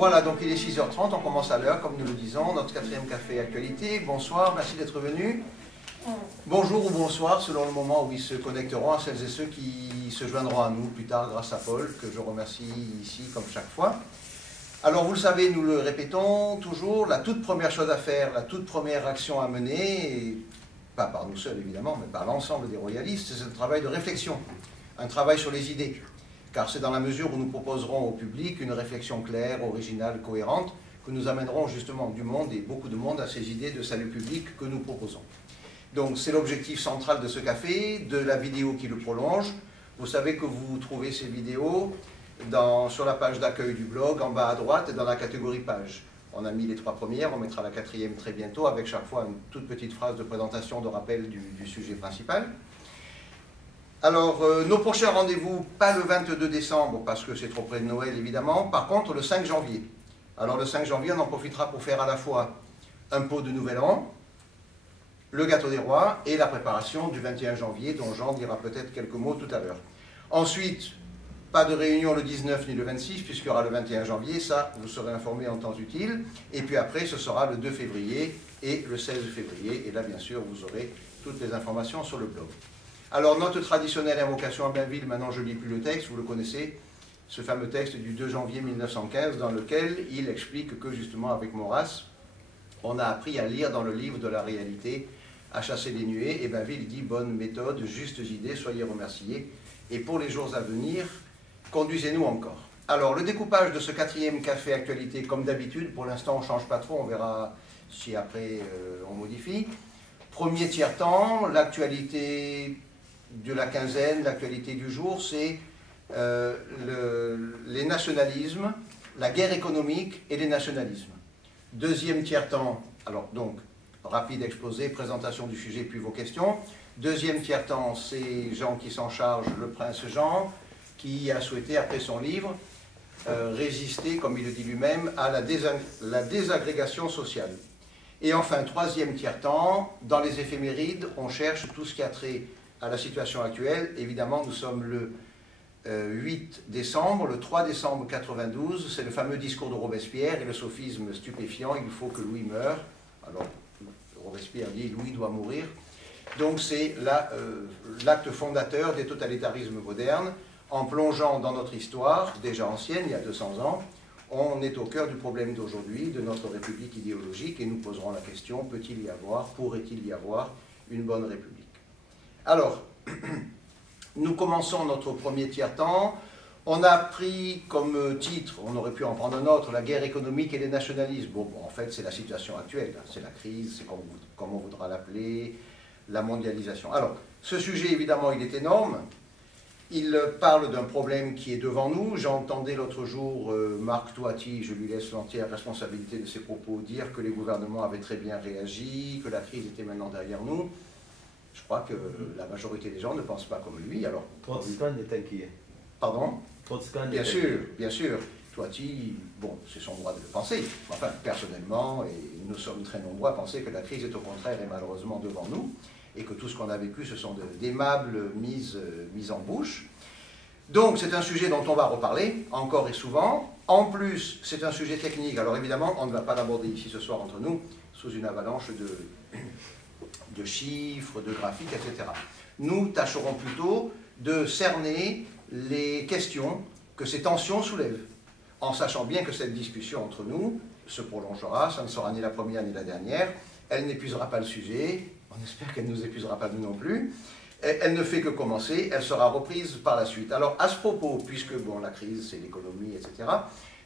Voilà, donc il est 6h30, on commence à l'heure, comme nous le disons, notre quatrième café actualité. Bonsoir, merci d'être venus. Bonjour ou bonsoir, selon le moment où ils se connecteront, à celles et ceux qui se joindront à nous plus tard grâce à Paul, que je remercie ici comme chaque fois. Alors vous le savez, nous le répétons toujours, la toute première chose à faire, la toute première action à mener, et pas par nous seuls évidemment, mais par l'ensemble des royalistes, c'est un travail de réflexion, un travail sur les idées. Car c'est dans la mesure où nous proposerons au public une réflexion claire, originale, cohérente, que nous amènerons justement du monde et beaucoup de monde à ces idées de salut public que nous proposons. Donc c'est l'objectif central de ce café, de la vidéo qui le prolonge. Vous savez que vous trouvez ces vidéos sur la page d'accueil du blog, en bas à droite, et dans la catégorie page. On a mis les 3 premières, on mettra la 4e très bientôt, avec chaque fois une toute petite phrase de présentation, de rappel du sujet principal. Alors, nos prochains rendez-vous, pas le 22 décembre, parce que c'est trop près de Noël, évidemment. Par contre, le 5 janvier. Alors, le 5 janvier, on en profitera pour faire à la fois un pot de Nouvel An, le gâteau des rois et la préparation du 21 janvier, dont Jean dira peut-être quelques mots tout à l'heure. Ensuite, pas de réunion le 19 ni le 26, puisqu'il y aura le 21 janvier, ça, vous serez informés en temps utile. Et puis après, ce sera le 2 février et le 16 février. Et là, bien sûr, vous aurez toutes les informations sur le blog. Alors, notre traditionnelle invocation à Bainville, maintenant je ne lis plus le texte, vous le connaissez, ce fameux texte du 2 janvier 1915, dans lequel il explique que, justement, avec Maurras, on a appris à lire dans le livre de la réalité, à chasser les nuées, et Bainville dit « bonne méthode, justes idées, soyez remerciés, et pour les jours à venir, conduisez-nous encore ». Alors, le découpage de ce 4e café actualité, comme d'habitude, pour l'instant on ne change pas trop, on verra si après on modifie. Premier tiers-temps, l'actualité de la quinzaine, l'actualité du jour, c'est les nationalismes, la guerre économique et les nationalismes. Deuxième tiers-temps, alors donc, rapide exposé, présentation du sujet, puis vos questions. Deuxième tiers-temps, c'est Jean qui s'en charge, le prince Jean, qui a souhaité, après son livre, résister, comme il le dit lui-même, à la désagrégation sociale. Et enfin, troisième tiers-temps, dans les éphémérides, on cherche tout ce qui a trait à la situation actuelle. Évidemment, nous sommes le 8 décembre, le 3 décembre 92, c'est le fameux discours de Robespierre et le sophisme stupéfiant, il faut que Louis meure. Alors, Robespierre dit « Louis doit mourir ». Donc c'est l'acte fondateur des totalitarismes modernes. En plongeant dans notre histoire, déjà ancienne, il y a 200 ans, on est au cœur du problème d'aujourd'hui, de notre république idéologique, et nous poserons la question, peut-il y avoir, pourrait-il y avoir une bonne république? Alors, nous commençons notre premier tiers-temps. On a pris comme titre, on aurait pu en prendre un autre, la guerre économique et les nationalismes. Bon, en fait, c'est la situation actuelle, c'est la crise, c'est comme on voudra l'appeler, la mondialisation. Alors, ce sujet, évidemment, il est énorme. Il parle d'un problème qui est devant nous. J'entendais l'autre jour Marc Toiti, je lui laisse l'entière responsabilité de ses propos, dire que les gouvernements avaient très bien réagi, que la crise était maintenant derrière nous. Je crois que la majorité des gens ne pensent pas comme lui. Alors, Trotskine est inquiet. Pardon? Trotskine bien sûr, bien sûr. Toiti, bon, c'est son droit de le penser. Enfin, personnellement, et nous sommes très nombreux à penser que la crise est au contraire et malheureusement devant nous, et que tout ce qu'on a vécu, ce sont d'aimables mises en bouche. Donc, c'est un sujet dont on va reparler, encore et souvent. En plus, c'est un sujet technique. Alors évidemment, on ne va pas l'aborder ici ce soir entre nous, sous une avalanche de chiffres, de graphiques, etc. Nous tâcherons plutôt de cerner les questions que ces tensions soulèvent, en sachant bien que cette discussion entre nous se prolongera, ça ne sera ni la première ni la dernière, elle n'épuisera pas le sujet, on espère qu'elle ne nous épuisera pas nous non plus, elle ne fait que commencer, elle sera reprise par la suite. Alors à ce propos, puisque bon, la crise c'est l'économie, etc.,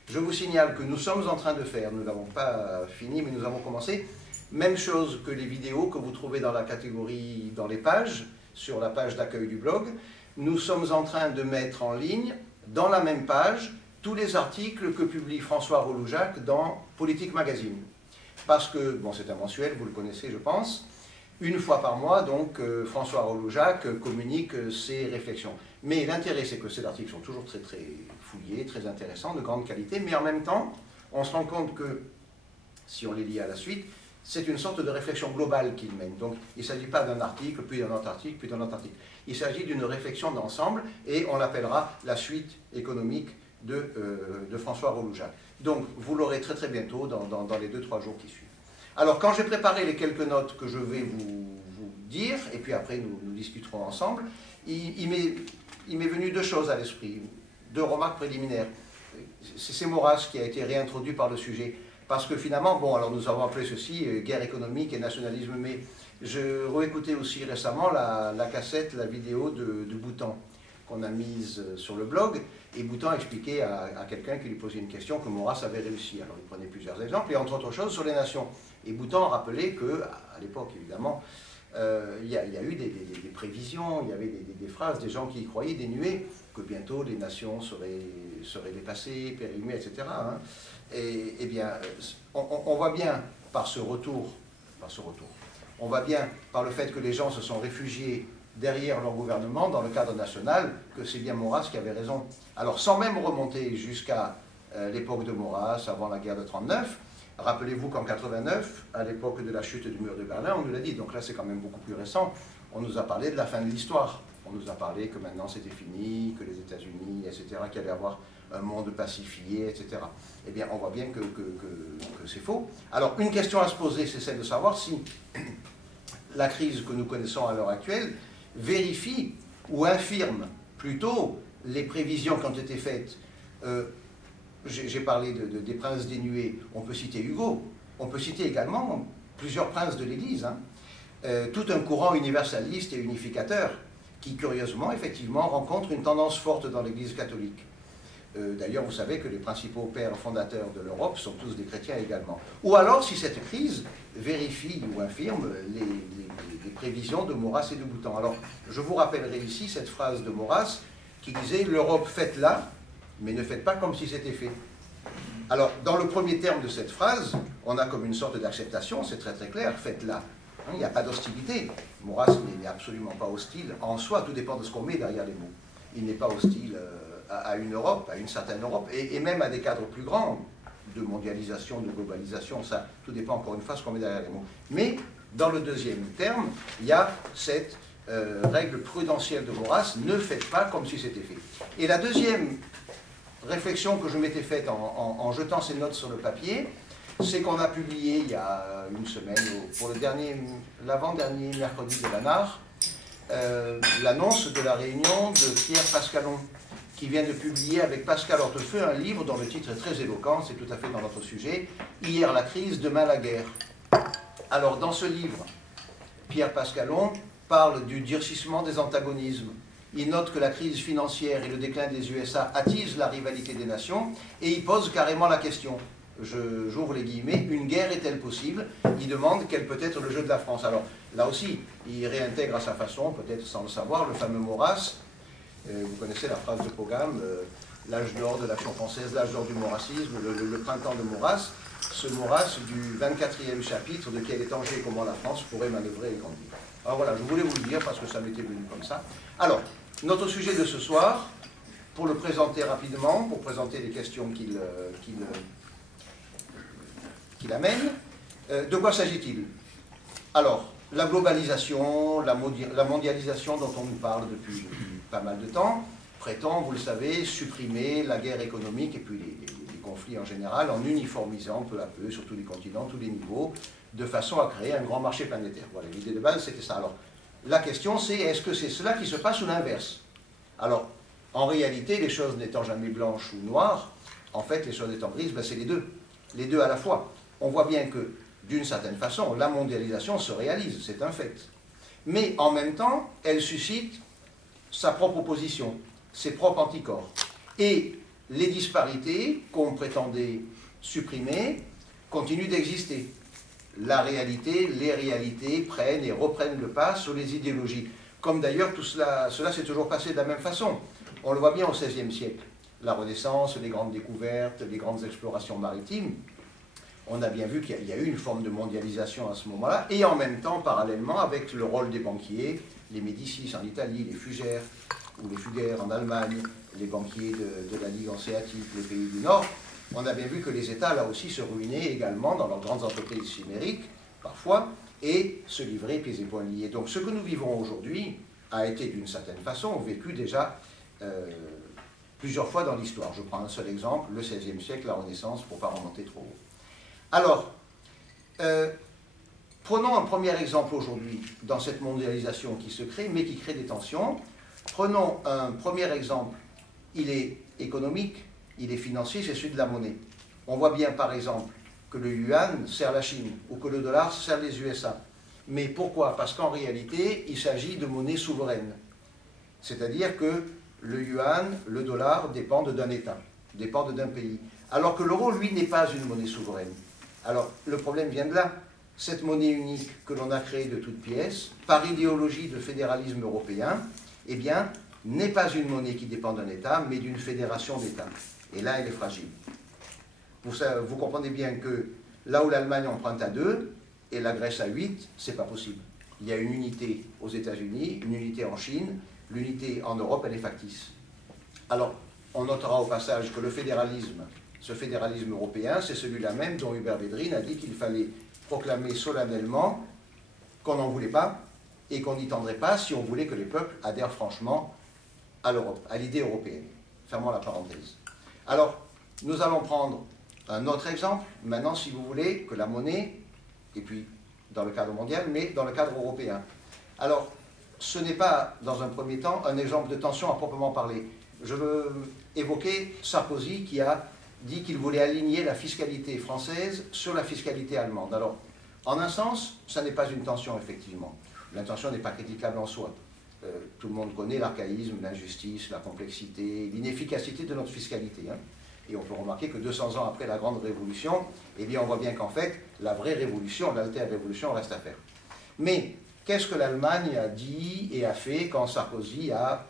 je vous signale que nous sommes en train de faire, nous n'avons pas fini mais nous avons commencé, même chose que les vidéos que vous trouvez dans la catégorie, dans les pages, sur la page d'accueil du blog, nous sommes en train de mettre en ligne, dans la même page, tous les articles que publie François Roloujac dans Politique Magazine. Parce que, bon, c'est un mensuel, vous le connaissez, je pense, une fois par mois, donc, François Roloujac communique ses réflexions. Mais l'intérêt, c'est que ces articles sont toujours très, très fouillés, très intéressants, de grande qualité, mais en même temps, on se rend compte que, si on les lit à la suite, c'est une sorte de réflexion globale qu'il mène. Donc, il ne s'agit pas d'un article, puis d'un autre article, puis d'un autre article. Il s'agit d'une réflexion d'ensemble, et on l'appellera la suite économique de François Roloujac. Donc, vous l'aurez très très bientôt, dans les 2-3 jours qui suivent. Alors, quand j'ai préparé les quelques notes que je vais vous dire, et puis après nous discuterons ensemble, il m'est venu 2 choses à l'esprit, 2 remarques préliminaires. C'est Maurras qui a été réintroduit par le sujet. Parce que finalement, bon, alors nous avons appelé ceci guerre économique et nationalisme, mais je réécoutais aussi récemment la cassette, la vidéo de Boutan, qu'on a mise sur le blog, et Boutan expliquait à quelqu'un qui lui posait une question que Maurras avait réussi. Alors il prenait plusieurs exemples, et entre autres choses sur les nations. Et Boutan rappelait qu'à l'époque, évidemment, il y a eu des prévisions, il y avait des phrases, des gens qui y croyaient, des nuées, que bientôt les nations seraient dépassées, périmées, etc. Hein. Et bien, on voit bien par ce retour, on voit bien par le fait que les gens se sont réfugiés derrière leur gouvernement, dans le cadre national, que c'est bien Maurras qui avait raison. Alors, sans même remonter jusqu'à l'époque de Maurras, avant la guerre de 1939, rappelez-vous qu'en 1989, à l'époque de la chute du mur de Berlin, on nous l'a dit, donc là c'est quand même beaucoup plus récent, on nous a parlé de la fin de l'histoire. On nous a parlé que maintenant c'était fini, que les États-Unis, etc., qu'il allait y avoir un monde pacifié, etc. Eh bien, on voit bien que c'est faux. Alors, une question à se poser, c'est celle de savoir si la crise que nous connaissons à l'heure actuelle vérifie ou infirme plutôt les prévisions qui ont été faites. J'ai parlé des princes dénués, on peut citer Hugo, on peut citer également plusieurs princes de l'Église, hein. Tout un courant universaliste et unificateur qui, curieusement, effectivement, rencontre une tendance forte dans l'Église catholique. D'ailleurs, vous savez que les principaux pères fondateurs de l'Europe sont tous des chrétiens également. Ou alors, si cette crise vérifie ou infirme les prévisions de Maurras et de Boutan. Alors, je vous rappellerai ici cette phrase de Maurras qui disait « L'Europe, faites-la, mais ne faites pas comme si c'était fait ». Alors, dans le premier terme de cette phrase, on a comme une sorte d'acceptation, c'est très très clair, faites-la. Il n'y a pas d'hostilité. Maurras n'est absolument pas hostile en soi, tout dépend de ce qu'on met derrière les mots. Il n'est pas hostile à une Europe, à une certaine Europe, et même à des cadres plus grands de mondialisation, de globalisation, ça, tout dépend encore une fois de ce qu'on met derrière les mots. Mais dans le deuxième terme, il y a cette règle prudentielle de Maurras, ne faites pas comme si c'était fait. Et la deuxième réflexion que je m'étais faite en jetant ces notes sur le papier, c'est qu'on a publié il y a une semaine, pour l'avant-dernier mercredi de l'ANAR, l'annonce de la réunion de Pierre Pascalon, qui vient de publier avec Pascal Hortefeux un livre dont le titre est très éloquent, c'est tout à fait dans notre sujet, « Hier la crise, demain la guerre ». Alors dans ce livre, Pierre Pascalon parle du durcissement des antagonismes. Il note que la crise financière et le déclin des USA attisent la rivalité des nations et il pose carrément la question. J'ouvre les guillemets, une guerre est-elle possible? Il demande quel peut être le jeu de la France. Alors là aussi, il réintègre à sa façon, peut-être sans le savoir, le fameux Maurras. Vous connaissez la phrase de Pogam, l'âge d'or de l'action française, l'âge d'or du maurassisme, le printemps de Maurras. Ce Maurras du 24e chapitre de Quel est Angers et comment la France pourrait manœuvrer et grandir. Alors voilà, je voulais vous le dire parce que ça m'était venu comme ça. Alors, notre sujet de ce soir, pour le présenter rapidement, pour présenter les questions qu'il amène, de quoi s'agit-il? Alors, la globalisation, la mondialisation dont on nous parle depuis pas mal de temps, prétend, vous le savez, supprimer la guerre économique et puis les conflits en général en uniformisant peu à peu sur tous les continents, tous les niveaux, de façon à créer un grand marché planétaire. Voilà, l'idée de base, c'était ça. Alors, la question c'est, est-ce que c'est cela qui se passe ou l'inverse? Alors, en réalité, les choses n'étant jamais blanches ou noires, en fait, les choses étant grises, ben, c'est les deux à la fois. On voit bien que, d'une certaine façon, la mondialisation se réalise, c'est un fait. Mais en même temps, elle suscite sa propre opposition, ses propres anticorps. Et les disparités qu'on prétendait supprimer continuent d'exister. La réalité, les réalités prennent et reprennent le pas sur les idéologies. Comme d'ailleurs tout cela s'est toujours passé de la même façon. On le voit bien au XVIe siècle. La Renaissance, les grandes découvertes, les grandes explorations maritimes, on a bien vu qu'il y a eu une forme de mondialisation à ce moment-là, et en même temps, parallèlement, avec le rôle des banquiers, les Médicis en Italie, les Fugger ou les Fugger en Allemagne, les banquiers de la Ligue hanséatique, les pays du Nord, on a bien vu que les États, là aussi, se ruinaient également dans leurs grandes entreprises chimériques, parfois, et se livraient pieds et poings liés. Donc ce que nous vivons aujourd'hui a été, d'une certaine façon, vécu déjà plusieurs fois dans l'histoire. Je prends un seul exemple, le XVIe siècle, la Renaissance, pour ne pas remonter trop haut. Alors, prenons un premier exemple aujourd'hui dans cette mondialisation qui se crée, mais qui crée des tensions. Prenons un premier exemple, il est économique, il est financier, c'est celui de la monnaie. On voit bien par exemple que le yuan sert la Chine ou que le dollar sert les USA. Mais pourquoi? Parce qu'en réalité, il s'agit de monnaie souveraine. C'est-à-dire que le yuan, le dollar dépendent d'un État, dépendent d'un pays. Alors que l'euro, lui, n'est pas une monnaie souveraine. Alors, le problème vient de là. Cette monnaie unique que l'on a créée de toutes pièces, par idéologie de fédéralisme européen, eh bien, n'est pas une monnaie qui dépend d'un État, mais d'une fédération d'États. Et là, elle est fragile. Vous comprenez bien que là où l'Allemagne emprunte à 2 et la Grèce à 8, c'est pas possible. Il y a une unité aux États-Unis, une unité en Chine, l'unité en Europe, elle est factice. Alors, on notera au passage que le fédéralisme, ce fédéralisme européen, c'est celui-là même dont Hubert Védrine a dit qu'il fallait proclamer solennellement qu'on n'en voulait pas et qu'on n'y tendrait pas si on voulait que les peuples adhèrent franchement à l'Europe, à l'idée européenne. Fermons la parenthèse. Alors, nous allons prendre un autre exemple, maintenant, si vous voulez, que la monnaie, et puis dans le cadre mondial, mais dans le cadre européen. Alors, ce n'est pas, dans un premier temps, un exemple de tension à proprement parler. Je veux évoquer Sarkozy qui a dit qu'il voulait aligner la fiscalité française sur la fiscalité allemande. Alors, en un sens, ça n'est pas une tension, effectivement. L'intention n'est pas critiquable en soi. Tout le monde connaît l'archaïsme, l'injustice, la complexité, l'inefficacité de notre fiscalité. Hein. Et on peut remarquer que 200 ans après la Grande Révolution, eh bien, on voit bien qu'en fait, la vraie révolution, l'alter-révolution reste à faire. Mais qu'est-ce que l'Allemagne a dit et a fait quand Sarkozy a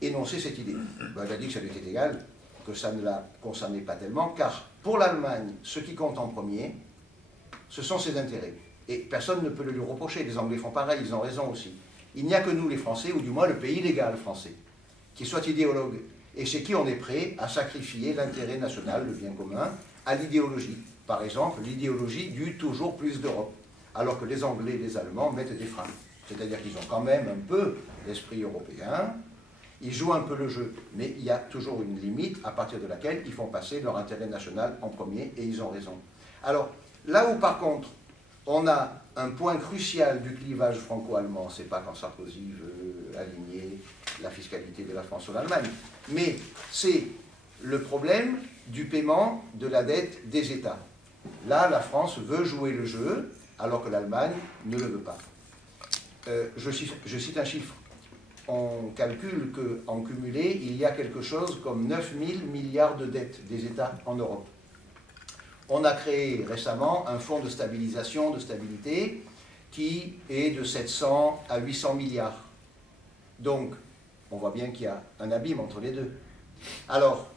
énoncé cette idée? Ben, elle a dit que ça lui était égal, que ça ne la concernait pas tellement, car pour l'Allemagne, ce qui compte en premier, ce sont ses intérêts. Et personne ne peut le lui reprocher, les Anglais font pareil, ils ont raison aussi. Il n'y a que nous, les Français, ou du moins le pays légal français, qui soit idéologue, et chez qui on est prêt à sacrifier l'intérêt national, le bien commun, à l'idéologie. Par exemple, l'idéologie du toujours plus d'Europe, alors que les Anglais et les Allemands mettent des freins. C'est-à-dire qu'ils ont quand même un peu l'esprit européen, ils jouent un peu le jeu, mais il y a toujours une limite à partir de laquelle ils font passer leur intérêt national en premier, et ils ont raison. Alors, là où par contre, on a un point crucial du clivage franco-allemand, c'est pas quand Sarkozy veut aligner la fiscalité de la France sur l'Allemagne, mais c'est le problème du paiement de la dette des États. Là, la France veut jouer le jeu, alors que l'Allemagne ne le veut pas. Je cite un chiffre. On calcule qu'en cumulé, il y a quelque chose comme 9 000 milliards de dettes des États en Europe. On a créé récemment un fonds de stabilisation, de stabilité, qui est de 700 à 800 milliards. Donc, on voit bien qu'il y a un abîme entre les deux. Alors,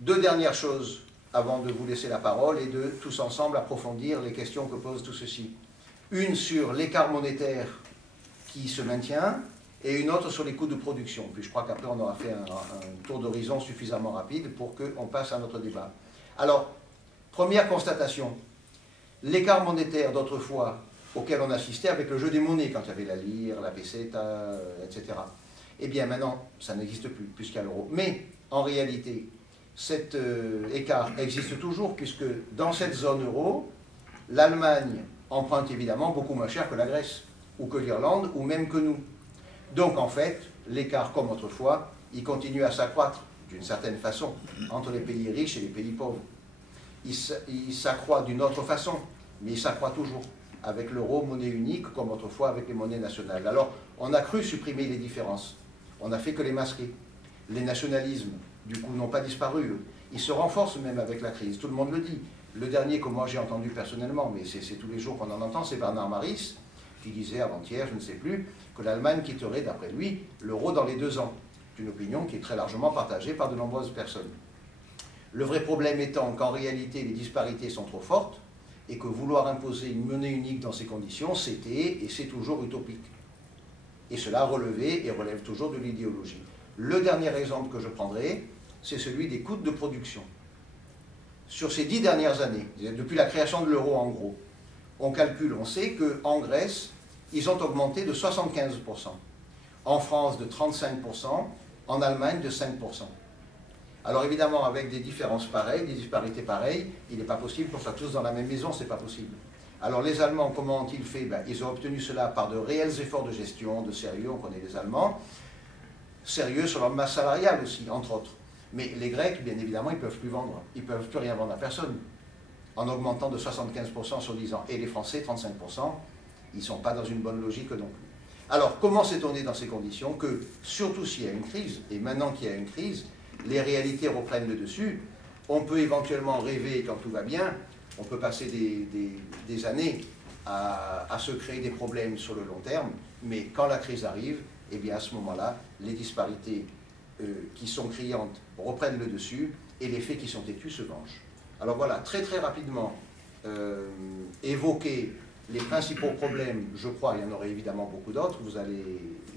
deux dernières choses avant de vous laisser la parole et de tous ensemble approfondir les questions que pose tout ceci. Une sur l'écart monétaire qui se maintient et une autre sur les coûts de production. Puis je crois qu'après on aura fait un tour d'horizon suffisamment rapide pour qu'on passe à notre débat. Alors, première constatation, l'écart monétaire d'autrefois auquel on assistait avec le jeu des monnaies, quand il y avait la lire, la peseta, etc. Eh bien maintenant, ça n'existe plus, puisqu'il y a l'euro. Mais en réalité, cet écart existe toujours, puisque dans cette zone euro, l'Allemagne emprunte évidemment beaucoup moins cher que la Grèce, ou que l'Irlande, ou même que nous. Donc en fait, l'écart, comme autrefois, il continue à s'accroître, d'une certaine façon, entre les pays riches et les pays pauvres. Il s'accroît d'une autre façon, mais il s'accroît toujours, avec l'euro, monnaie unique, comme autrefois avec les monnaies nationales. Alors, on a cru supprimer les différences. On n'a fait que les masquer. Les nationalismes, du coup, n'ont pas disparu. Ils se renforcent même avec la crise. Tout le monde le dit. Le dernier que moi j'ai entendu personnellement, mais c'est tous les jours qu'on en entend, c'est Bernard Maris, qui disait avant-hier, je ne sais plus, que l'Allemagne quitterait, d'après lui, l'euro dans les 2 ans. C'est une opinion qui est très largement partagée par de nombreuses personnes. Le vrai problème étant qu'en réalité, les disparités sont trop fortes, et que vouloir imposer une monnaie unique dans ces conditions, c'était et c'est toujours utopique. Et cela relevait et relève toujours de l'idéologie. Le dernier exemple que je prendrai, c'est celui des coûts de production. Sur ces 10 dernières années, depuis la création de l'euro en gros, on calcule, on sait qu'en Grèce, ils ont augmenté de 75%, en France de 35%, en Allemagne de 5%. Alors évidemment, avec des différences pareilles, des disparités pareilles, il n'est pas possible qu'on soit tous dans la même maison, c'est pas possible. Alors les Allemands, comment ont-ils fait? Ils ont obtenu cela par de réels efforts de gestion, de sérieux, on connaît les Allemands, sérieux sur leur masse salariale aussi, entre autres. Mais les Grecs, bien évidemment, ils ne peuvent plus vendre, ils ne peuvent plus rien vendre à personne, en augmentant de 75% sur 10 ans. Et les Français, 35%, ils ne sont pas dans une bonne logique non plus. Alors, comment s'étonner dans ces conditions que, surtout s'il y a une crise, et maintenant qu'il y a une crise, les réalités reprennent le dessus. On peut éventuellement rêver quand tout va bien, on peut passer des années à se créer des problèmes sur le long terme, mais quand la crise arrive, eh bien à ce moment-là, les disparités qui sont criantes reprennent le dessus et les faits qui sont têtus se vengent. Alors voilà, très très rapidement, évoquer les principaux problèmes, je crois, il y en aurait évidemment beaucoup d'autres, vous allez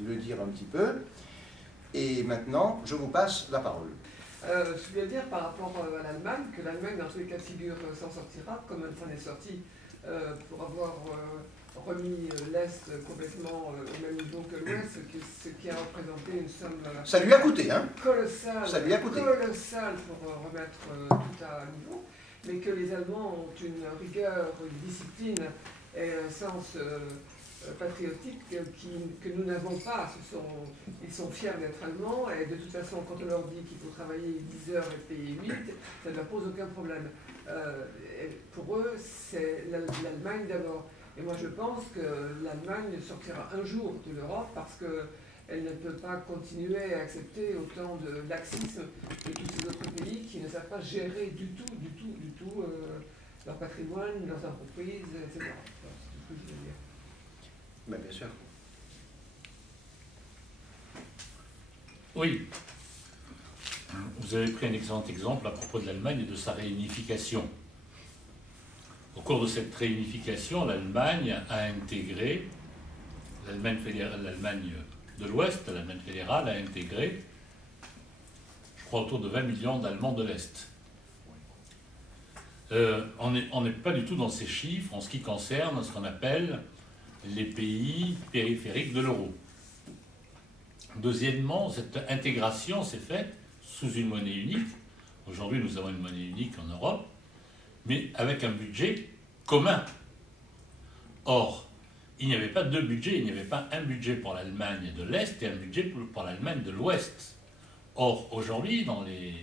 le dire un petit peu. Et maintenant, je vous passe la parole. Je voulais dire par rapport à l'Allemagne, que l'Allemagne, dans tous les cas de figure, s'en sortira, comme elle s'en est sortie, pour avoir remis l'Est complètement au même niveau que l'Ouest, ce qui a représenté une somme ça lui a coûté, hein? Colossale, ça lui a coûté. Colossale pour remettre tout à niveau, mais que les Allemands ont une rigueur, une discipline et un sens patriotique que nous n'avons pas. Ils sont fiers d'être allemands et de toute façon, quand on leur dit qu'il faut travailler 10 heures et payer 8, ça ne leur pose aucun problème. Pour eux, c'est l'Allemagne d'abord. Et moi, je pense que l'Allemagne sortira un jour de l'Europe parce qu'elle ne peut pas continuer à accepter autant de laxisme de tous ces autres pays qui ne savent pas gérer du tout leur patrimoine, leurs entreprises, etc. C'est tout ce que je veux dire. Ben, bien sûr. Oui. Vous avez pris un excellent exemple à propos de l'Allemagne et de sa réunification. Au cours de cette réunification, l'Allemagne a intégré, l'Allemagne de l'Ouest, l'Allemagne fédérale a intégré, je crois, autour de 20 millions d'Allemands de l'Est. On n'est pas du tout dans ces chiffres en ce qui concerne ce qu'on appelle les pays périphériques de l'euro. Deuxièmement, cette intégration s'est faite sous une monnaie unique. Aujourd'hui, nous avons une monnaie unique en Europe, mais avec un budget commun. Or, il n'y avait pas deux budgets, il n'y avait pas un budget pour l'Allemagne de l'Est et un budget pour l'Allemagne de l'Ouest. Or, aujourd'hui, dans les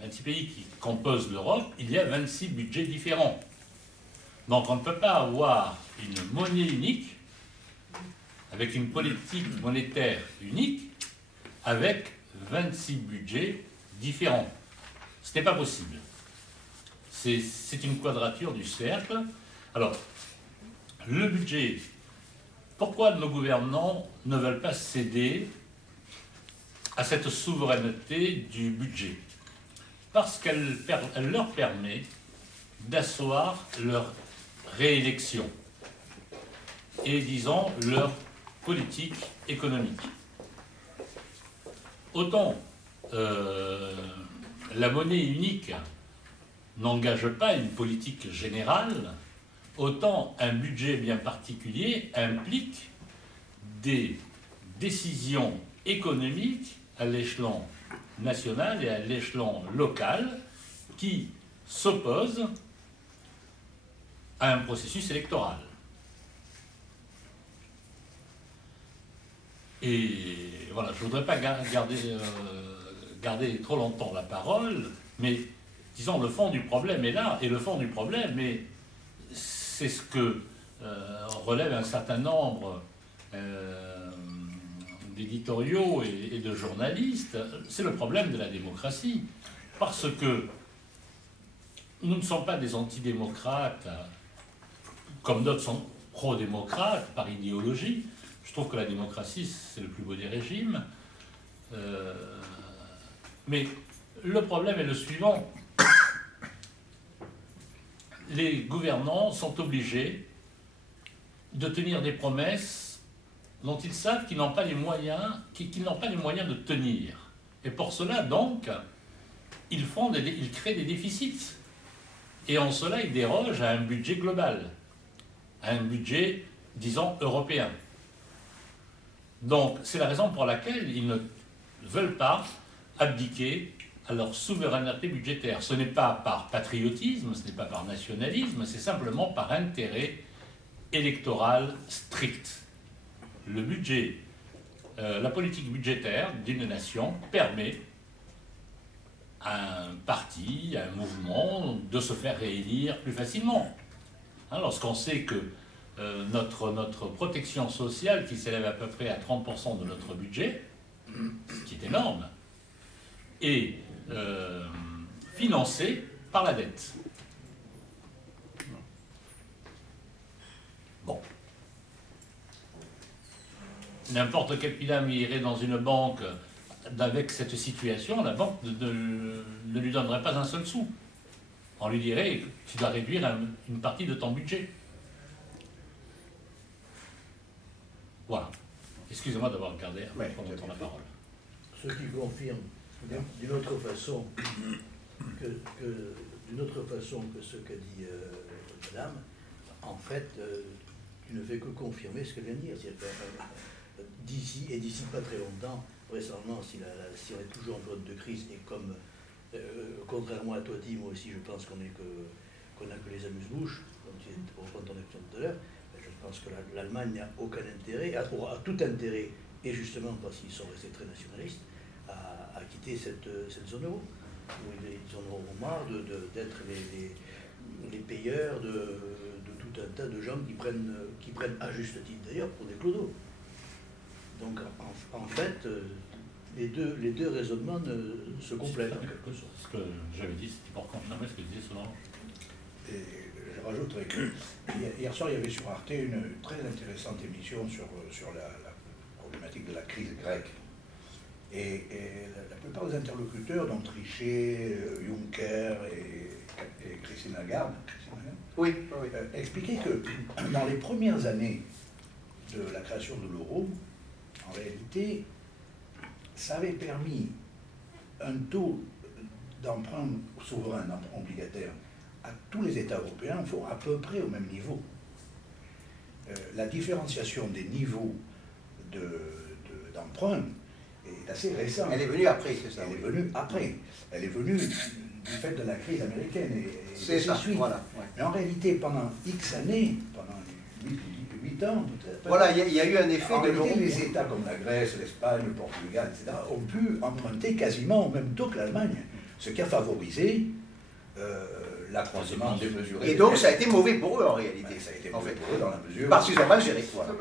26 pays qui composent l'Europe, il y a 26 budgets différents. Donc on ne peut pas avoir une monnaie unique, avec une politique monétaire unique, avec 26 budgets différents. Ce n'est pas possible. C'est une quadrature du cercle. Alors, le budget, pourquoi nos gouvernants ne veulent pas céder à cette souveraineté du budget? Parce qu'elle leur permet d'asseoir leur réélection et, disons, leur politique économique. Autant la monnaie unique n'engage pas une politique générale, autant un budget bien particulier implique des décisions économiques à l'échelon national et à l'échelon local qui s'opposent à un processus électoral. Et voilà, je ne voudrais pas garder trop longtemps la parole, mais disons, le fond du problème est là, et le fond du problème, c'est ce que relève un certain nombre d'éditoriaux et de journalistes, c'est le problème de la démocratie. Parce que nous ne sommes pas des antidémocrates, comme d'autres sont pro-démocrates par idéologie. Je trouve que la démocratie, c'est le plus beau des régimes. Mais le problème est le suivant. Les gouvernants sont obligés de tenir des promesses dont ils savent qu'ils n'ont pas les moyens, de tenir. Et pour cela, donc, ils créent des déficits. Et en cela, ils dérogent à un budget global, à un budget, disons, européen. Donc, c'est la raison pour laquelle ils ne veulent pas abdiquer à leur souveraineté budgétaire. Ce n'est pas par patriotisme, ce n'est pas par nationalisme, c'est simplement par intérêt électoral strict. Le budget, la politique budgétaire d'une nation permet à un parti, à un mouvement de se faire réélire plus facilement. Hein, lorsqu'on sait que notre protection sociale, qui s'élève à peu près à 30% de notre budget, ce qui est énorme, est financée par la dette. Bon. N'importe quel pidam irait dans une banque avec cette situation, la banque ne lui donnerait pas un seul sou. On lui dirait, tu dois réduire une partie de ton budget. Voilà. Excusez-moi d'avoir gardé pendant la parole. Ce qui confirme d'une autre façon que ce qu'a dit madame, en fait, tu ne fais que confirmer ce qu'elle vient de dire. D'ici pas très longtemps, vraisemblablement, si on est toujours en période de crise, et comme, contrairement à toi, Tim, moi aussi, je pense qu'on n'a que les amuse-bouches, pour reprendre ton action tout à l'heure, je pense que l'Allemagne n'a aucun intérêt, a tout intérêt, et justement parce qu'ils sont restés très nationalistes, à quitter cette zone euro, où ils en auront marre d'être les payeurs de tout un tas de gens qui prennent à juste titre d'ailleurs pour des clodos. Donc en fait, les deux raisonnements se complètent en quelque sorte. Ce que j'avais dit, c'était pour confirmer ce que disait Solange. Et je rajouterais que hier soir, il y avait sur Arte une très intéressante émission sur la problématique de la crise grecque. Et la plupart des interlocuteurs, dont Trichet, Juncker et Christine Lagarde, Oui. expliquaient que dans les premières années de la création de l'euro, en réalité, ça avait permis un taux d'emprunt souverain, d'emprunt obligataire, à tous les États européens, à peu près au même niveau. La différenciation des niveaux d'emprunt est assez récente. Elle est venue après, c'est ça. Elle est venue après. Elle est venue du fait de la crise américaine. C'est ça, voilà. Ouais. Mais en réalité, pendant X années, pendant 8 ans, peut-être. Voilà, il y a eu un effet en de l'euro. réalité, les États comme la Grèce, l'Espagne, le Portugal, etc., ont pu emprunter quasiment au même taux que l'Allemagne, ce qui a favorisé l'accroissement démesuré. Et donc ça a été mauvais pour eux en réalité. Ça a été mauvais pour eux dans la mesure. Parce qu'ils ont mal géré. Voilà.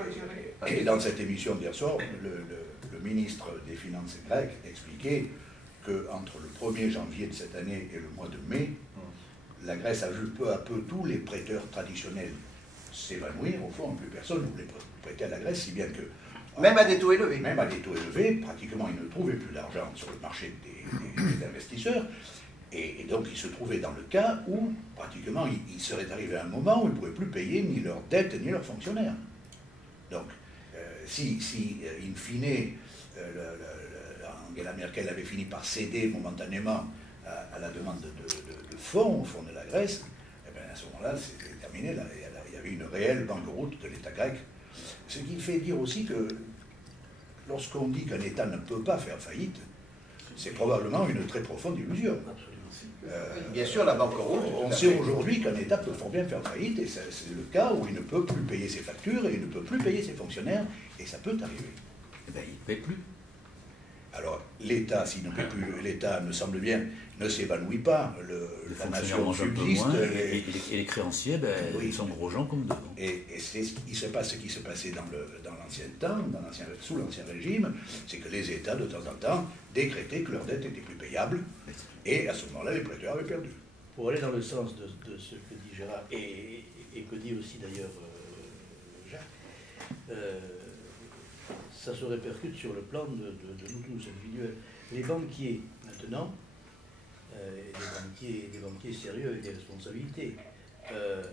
Et dans cette émission d'hier soir, le ministre des Finances grec expliquait qu'entre le 1er janvier de cette année et le mois de mai, la Grèce a vu peu à peu tous les prêteurs traditionnels s'évanouir. Au fond, plus personne ne voulait prêter à la Grèce, si bien que... Même à des taux élevés. Même à des taux élevés, pratiquement ils ne trouvaient plus d'argent sur le marché des investisseurs. Et donc ils se trouvaient dans le cas où, pratiquement, il serait arrivé un moment où ils ne pouvaient plus payer ni leurs dettes ni leurs fonctionnaires. Donc, si in fine, Angela Merkel avait fini par céder momentanément à la demande de fonds, au fond de la Grèce, eh bien à ce moment-là, c'était terminé. Là, il y avait une réelle banqueroute de l'État grec. Ce qui fait dire aussi que lorsqu'on dit qu'un État ne peut pas faire faillite, c'est probablement une très profonde illusion. Bien sûr, la banqueroute. On sait aujourd'hui qu'un État peut fort bien faire faillite, et c'est le cas où il ne peut plus payer ses factures, et il ne peut plus payer ses fonctionnaires, et ça peut arriver. Eh bien, il ne paie plus. Alors, l'État, s'il ne paie plus, l'État, me semble bien, ne s'évanouit pas, la nation subsiste. Et les créanciers, oui, ils sont gros gens comme devant. Et c'est ce qui se passait dans l'ancien temps, sous l'Ancien Régime, c'est que les États, de temps en temps, décrétaient que leur dette était plus payable, et à ce moment-là, les prêteurs avaient perdu. Pour aller dans le sens de ce que dit Gérard, et que dit aussi d'ailleurs Jacques, ça se répercute sur le plan de nous tous individuels. Les banquiers, maintenant, des banquiers sérieux avec des responsabilités.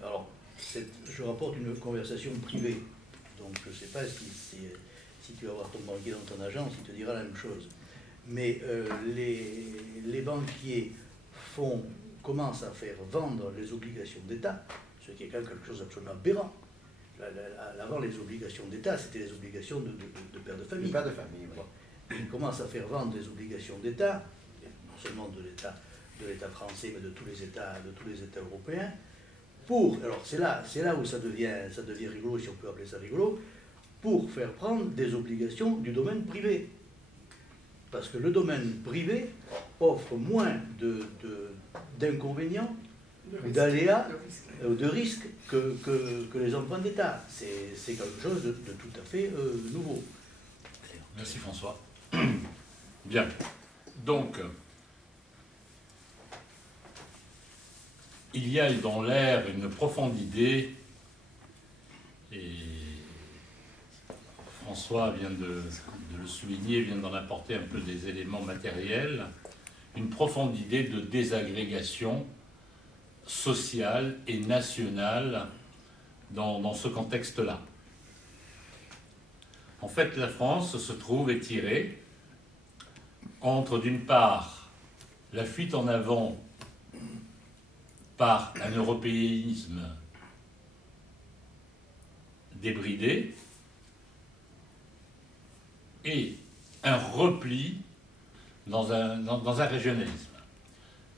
Alors, je rapporte une conversation privée, donc je ne sais pas si tu vas voir ton banquier dans ton agence, il te dira la même chose. Mais les banquiers commencent à faire vendre les obligations d'État, ce qui est quand même quelque chose d'absolument aberrant. Avant, les obligations d'État, c'était les obligations de père de famille. De père de famille, oui. Ils commencent à faire vendre des obligations d'État, non seulement de l'État français, mais de tous les États européens, alors c'est là où ça devient rigolo, si on peut appeler ça rigolo, pour faire prendre des obligations du domaine privé. Parce que le domaine privé offre moins d'inconvénients, d'aléas, de risques que les emprunts d'État. C'est quelque chose de tout à fait nouveau. Merci François. Bien. Donc, il y a dans l'air une profonde idée, et François vient de le souligner, vient d'en apporter un peu des éléments matériels, une profonde idée de désagrégation sociale et nationale dans ce contexte-là. En fait, la France se trouve étirée entre, d'une part, la fuite en avant par un européisme débridé et un repli dans un régionalisme.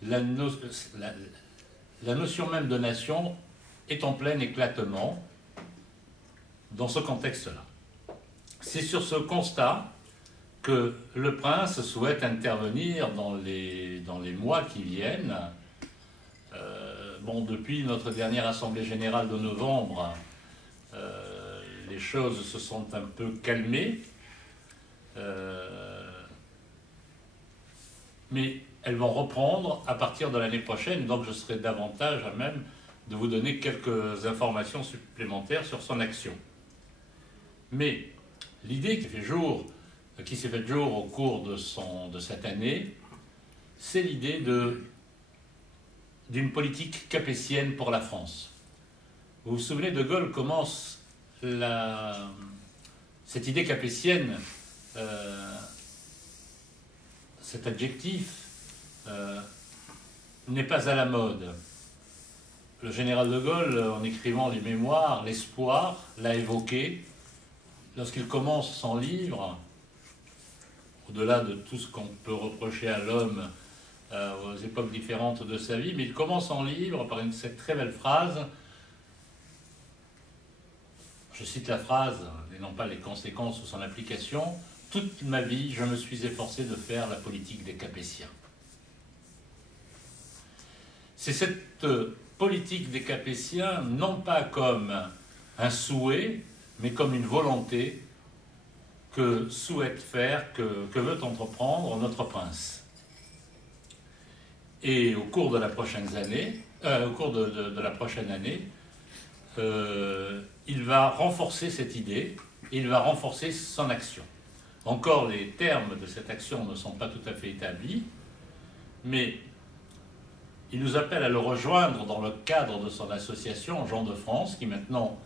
La notion même de nation est en plein éclatement dans ce contexte-là. C'est sur ce constat que le prince souhaite intervenir dans les mois qui viennent. Depuis notre dernière assemblée générale de novembre, les choses se sont un peu calmées, mais elles vont reprendre à partir de l'année prochaine, donc je serai davantage à même de vous donner quelques informations supplémentaires sur son action. Mais l'idée qui s'est faite jour au cours de cette année, c'est l'idée d'une politique capétienne pour la France. Vous vous souvenez, De Gaulle commence cette idée capétienne, cet adjectif n'est pas à la mode. Le général de Gaulle, en écrivant les mémoires, l'espoir, l'a évoqué. Lorsqu'il commence son livre, au-delà de tout ce qu'on peut reprocher à l'homme aux époques différentes de sa vie, mais il commence son livre par cette très belle phrase. Je cite la phrase, et non pas les conséquences ou son application. « Toute ma vie, je me suis efforcé de faire la politique des Capétiens. » C'est cette politique des Capétiens, non pas comme un souhait, mais comme une volonté que souhaite faire, que veut entreprendre notre prince. Et au cours de la prochaine année, il va renforcer cette idée, et il va renforcer son action. Encore, les termes de cette action ne sont pas tout à fait établis, mais il nous appelle à le rejoindre dans le cadre de son association Jean de France, qui maintenant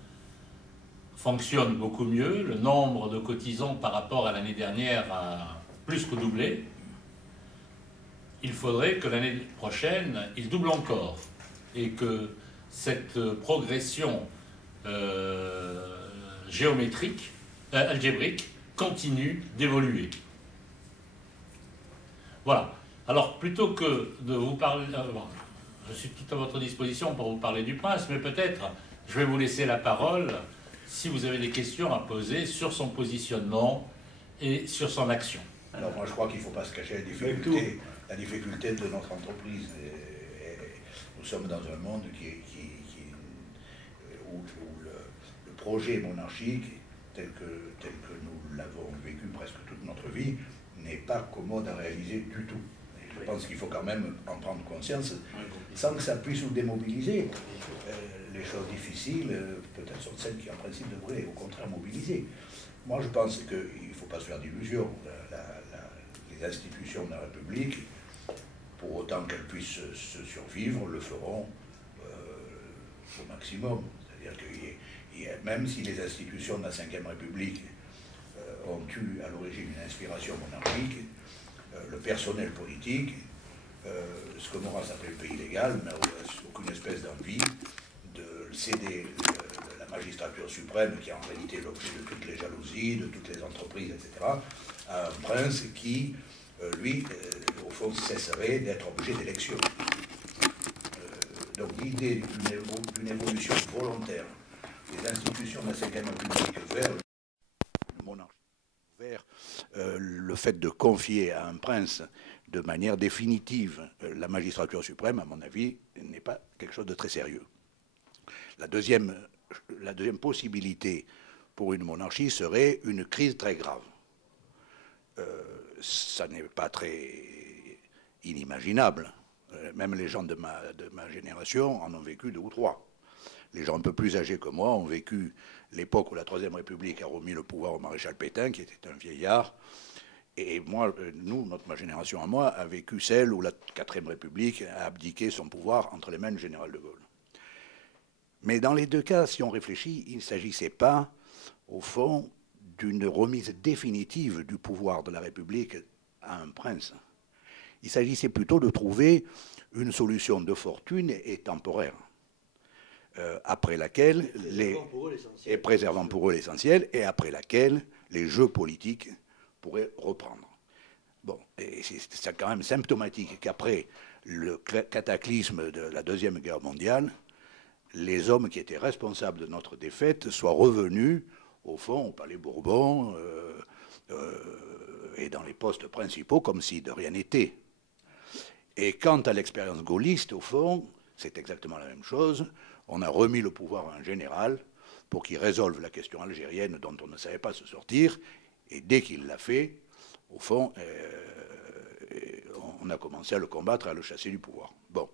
fonctionne beaucoup mieux. Le nombre de cotisants par rapport à l'année dernière a plus que doublé. Il faudrait que l'année prochaine, il double encore, et que cette progression algébrique continue d'évoluer. Voilà. Alors, plutôt que de vous parler... je suis tout à votre disposition pour vous parler du prince, mais peut-être je vais vous laisser la parole si vous avez des questions à poser sur son positionnement et sur son action. Alors moi je crois qu'il ne faut pas se cacher la difficulté de notre entreprise. Nous sommes dans un monde où le projet monarchique, tel que nous l'avons vécu presque toute notre vie, n'est pas commode à réaliser du tout. Et je pense qu'il faut quand même en prendre conscience, sans que ça puisse nous démobiliser. Les choses difficiles, peut-être sont celles qui en principe devraient au contraire mobiliser. Moi je pense qu'il ne faut pas se faire d'illusions. Les institutions de la République, pour autant qu'elles puissent se survivre, le feront au maximum. C'est-à-dire que même si les institutions de la Ve République ont eu à l'origine une inspiration monarchique, le personnel politique, ce que Maurras appelle le pays légal, n'a aucune espèce d'envie de céder la magistrature suprême, qui est en réalité l'objet de toutes les jalousies, de toutes les entreprises, etc., à un prince qui, lui, au on cesserait d'être objet d'élection. Donc l'idée d'une évolution volontaire des institutions de la Ve République vers le monarchie, vers le fait de confier à un prince de manière définitive la magistrature suprême, à mon avis, n'est pas quelque chose de très sérieux. La deuxième possibilité pour une monarchie serait une crise très grave. Ça n'est pas très inimaginable. Même les gens de ma génération en ont vécu 2 ou 3. Les gens un peu plus âgés que moi ont vécu l'époque où la Troisième République a remis le pouvoir au maréchal Pétain, qui était un vieillard. Et moi, ma génération à moi, a vécu celle où la Quatrième République a abdiqué son pouvoir entre les mains du général de Gaulle. Mais dans les 2 cas, si on réfléchit, il ne s'agissait pas, au fond, d'une remise définitive du pouvoir de la République à un prince. Il s'agissait plutôt de trouver une solution de fortune et temporaire, après laquelle préservant pour eux l'essentiel, et après laquelle les jeux politiques pourraient reprendre. Bon, et c'est quand même symptomatique qu'après le cataclysme de la Deuxième Guerre mondiale, les hommes qui étaient responsables de notre défaite soient revenus, au fond, au Palais Bourbon et dans les postes principaux, comme si de rien n'était. Et quant à l'expérience gaulliste, au fond, c'est exactement la même chose. On a remis le pouvoir à un général pour qu'il résolve la question algérienne dont on ne savait pas se sortir. Et dès qu'il l'a fait, au fond, on a commencé à le combattre et à le chasser du pouvoir. Bon.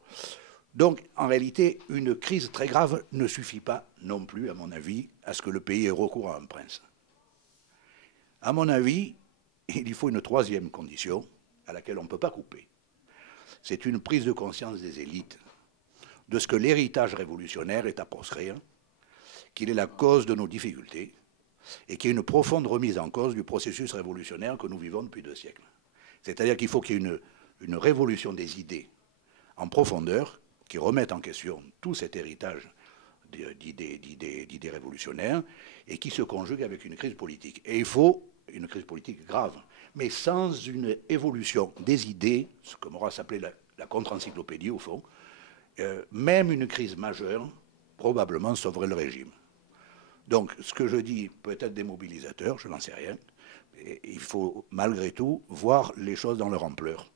Donc, en réalité, une crise très grave ne suffit pas non plus, à mon avis, à ce que le pays ait recours à un prince. À mon avis, il faut une 3e condition à laquelle on ne peut pas couper. C'est une prise de conscience des élites de ce que l'héritage révolutionnaire est à proscrire, qu'il est la cause de nos difficultés et qu'il y ait une profonde remise en cause du processus révolutionnaire que nous vivons depuis 2 siècles. C'est-à-dire qu'il faut qu'il y ait une révolution des idées en profondeur qui remette en question tout cet héritage d'idées révolutionnaires et qui se conjugue avec une crise politique. Et il faut une crise politique grave, mais sans une évolution des idées, ce que Maurras appelait la contre-encyclopédie au fond, même une crise majeure probablement sauverait le régime. Donc ce que je dis peut être démobilisateur, je n'en sais rien, et il faut malgré tout voir les choses dans leur ampleur.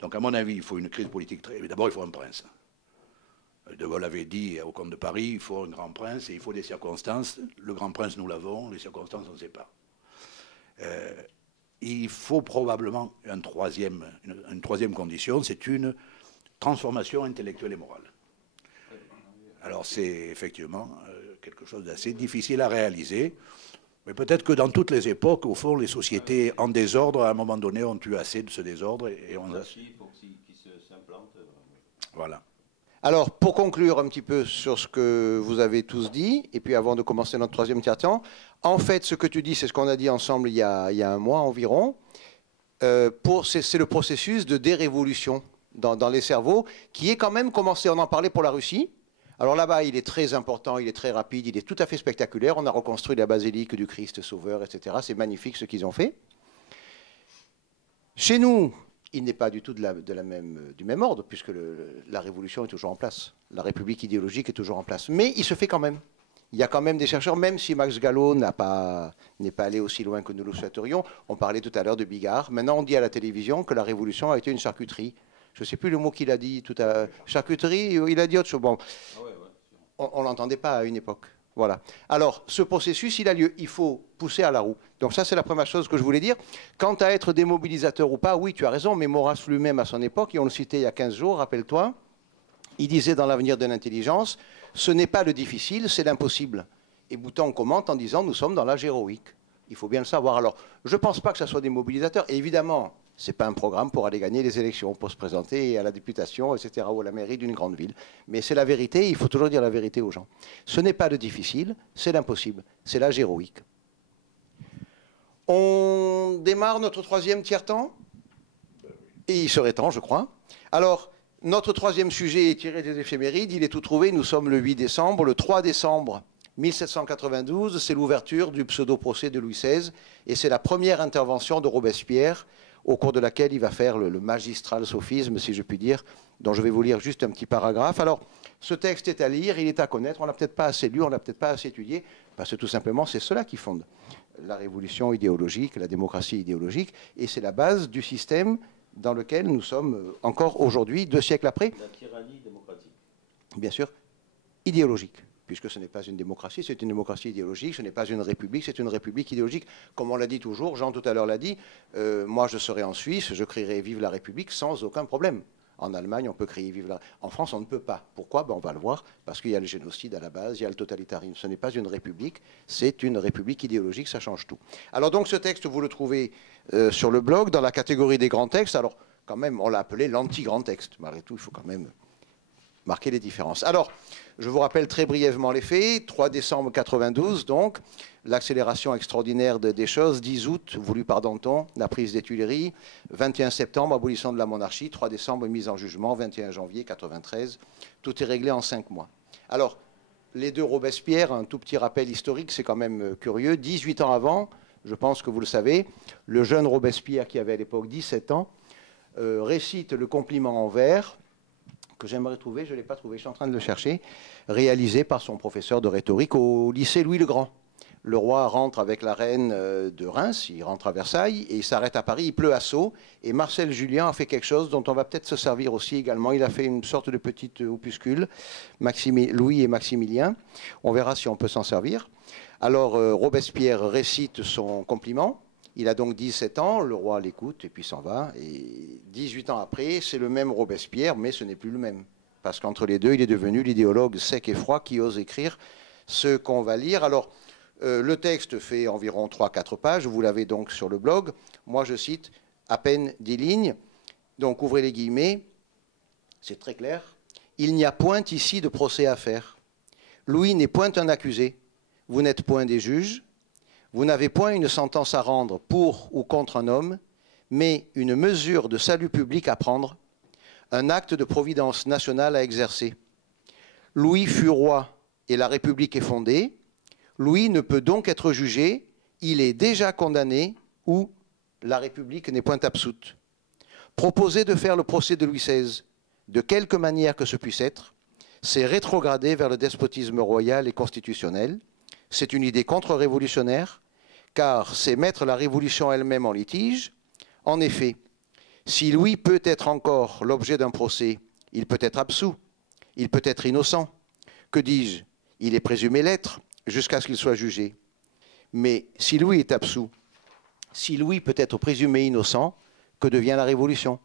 Donc à mon avis, il faut une crise politique très... D'abord, il faut un prince. De Gaulle avait dit au comte de Paris, il faut un grand prince et il faut des circonstances. Le grand prince, nous l'avons, les circonstances, on ne sait pas. Il faut probablement une troisième condition, c'est une transformation intellectuelle et morale. Alors c'est effectivement quelque chose d'assez difficile à réaliser, mais peut-être que dans toutes les époques, au fond, les sociétés en désordre, à un moment donné, ont eu assez de ce désordre et on a... Voilà. Alors, pour conclure un petit peu sur ce que vous avez tous dit, et puis avant de commencer notre 3e tiers-temps, en fait, ce que tu dis, c'est ce qu'on a dit ensemble il y a 1 mois environ. C'est le processus de dérévolution dans les cerveaux, qui est quand même commencé, on en parlait pour la Russie. Alors là-bas, il est très important, il est très rapide, il est tout à fait spectaculaire. On a reconstruit la basilique du Christ Sauveur, etc. C'est magnifique ce qu'ils ont fait. Chez nous, il n'est pas du tout du même ordre, puisque la révolution est toujours en place. La république idéologique est toujours en place. Mais il se fait quand même. Il y a quand même des chercheurs, même si Max Gallo n'est pas allé aussi loin que nous le souhaiterions. On parlait tout à l'heure de Bigard. Maintenant, on dit à la télévision que la révolution a été une charcuterie. Je ne sais plus le mot qu'il a dit tout à l'heure. Charcuterie, il a dit autre chose. Bon, on ne l'entendait pas à une époque. Voilà. Alors, ce processus, il a lieu. Il faut pousser à la roue. Donc ça, c'est la première chose que je voulais dire. Quant à être démobilisateur ou pas, oui, tu as raison, mais Maurras lui-même, à son époque, et on le citait il y a 15 jours, rappelle-toi, il disait dans L'avenir de l'intelligence, ce n'est pas le difficile, c'est l'impossible. Et Boutan commente en disant, nous sommes dans l'âge héroïque. Il faut bien le savoir. Alors, je ne pense pas que ça soit démobilisateur. Et évidemment, ce n'est pas un programme pour aller gagner les élections, pour se présenter à la députation, etc., ou à la mairie d'une grande ville. Mais c'est la vérité, il faut toujours dire la vérité aux gens. Ce n'est pas le difficile, c'est l'impossible. C'est l'âge héroïque. On démarre notre 3e tiers-temps. Et il serait temps, je crois. Alors, notre 3e sujet est tiré des éphémérides. Il est tout trouvé. Nous sommes le 8 décembre. Le 3 décembre 1792, c'est l'ouverture du pseudo-procès de Louis XVI. Et c'est la première intervention de Robespierre au cours de laquelle il va faire le magistral sophisme, si je puis dire, dont je vais vous lire juste un petit paragraphe. Alors, ce texte est à lire, il est à connaître, on ne l'a peut-être pas assez lu, on ne l'a peut-être pas assez étudié, parce que tout simplement, c'est cela qui fonde la révolution idéologique, la démocratie idéologique, et c'est la base du système dans lequel nous sommes encore aujourd'hui, 2 siècles après. La tyrannie démocratique. Bien sûr, idéologique, puisque ce n'est pas une démocratie, c'est une démocratie idéologique, ce n'est pas une république, c'est une république idéologique. Comme on l'a dit toujours, Jean tout à l'heure l'a dit, moi je serai en Suisse, je crierai Vive la République sans aucun problème. En Allemagne, on peut crier Vive la République. En France, on ne peut pas. Pourquoi? On va le voir, parce qu'il y a le génocide à la base, il y a le totalitarisme. Ce n'est pas une république, c'est une république idéologique, ça change tout. Alors donc ce texte, vous le trouvez sur le blog, dans la catégorie des grands textes. Alors quand même, on l'a appelé l'anti-grand texte. Malgré tout, il faut quand même marquer les différences. Alors, je vous rappelle très brièvement les faits. 3 décembre 92, donc, l'accélération extraordinaire des choses. 10 août, voulu par Danton, la prise des Tuileries. 21 septembre, abolition de la monarchie. 3 décembre, mise en jugement. 21 janvier 93. Tout est réglé en 5 mois. Alors, les 2 Robespierre, un tout petit rappel historique, c'est quand même curieux. 18 ans avant, je pense que vous le savez, le jeune Robespierre, qui avait à l'époque 17 ans, récite le compliment en vers, que j'aimerais trouver, je ne l'ai pas trouvé, je suis en train de le chercher, réalisé par son professeur de rhétorique au lycée Louis le Grand. Le roi rentre avec la reine de Reims, il rentre à Versailles, et il s'arrête à Paris, il pleut à Sceaux, et Marcel Julien a fait quelque chose dont on va peut-être se servir aussi également. Il a fait une sorte de petite opuscule, Louis et Maximilien. On verra si on peut s'en servir. Alors Robespierre récite son compliment. Il a donc 17 ans, le roi l'écoute et puis s'en va. Et 18 ans après, c'est le même Robespierre, mais ce n'est plus le même. Parce qu'entre les deux, il est devenu l'idéologue sec et froid qui ose écrire ce qu'on va lire. Alors, le texte fait environ 3-4 pages, vous l'avez donc sur le blog. Moi, je cite à peine 10 lignes. Donc, ouvrez les guillemets, c'est très clair. Il n'y a point ici de procès à faire. Louis n'est point un accusé. Vous n'êtes point des juges. Vous n'avez point une sentence à rendre pour ou contre un homme, mais une mesure de salut public à prendre, un acte de providence nationale à exercer. Louis fut roi et la République est fondée. Louis ne peut donc être jugé, il est déjà condamné ou la République n'est point absoute. Proposer de faire le procès de Louis XVI, de quelque manière que ce puisse être, c'est rétrograder vers le despotisme royal et constitutionnel. C'est une idée contre-révolutionnaire, car c'est mettre la révolution elle-même en litige. En effet, si Louis peut être encore l'objet d'un procès, il peut être absous, il peut être innocent. Que dis-je? Il est présumé l'être jusqu'à ce qu'il soit jugé. Mais si Louis est absous, si Louis peut être présumé innocent, que devient la Révolution?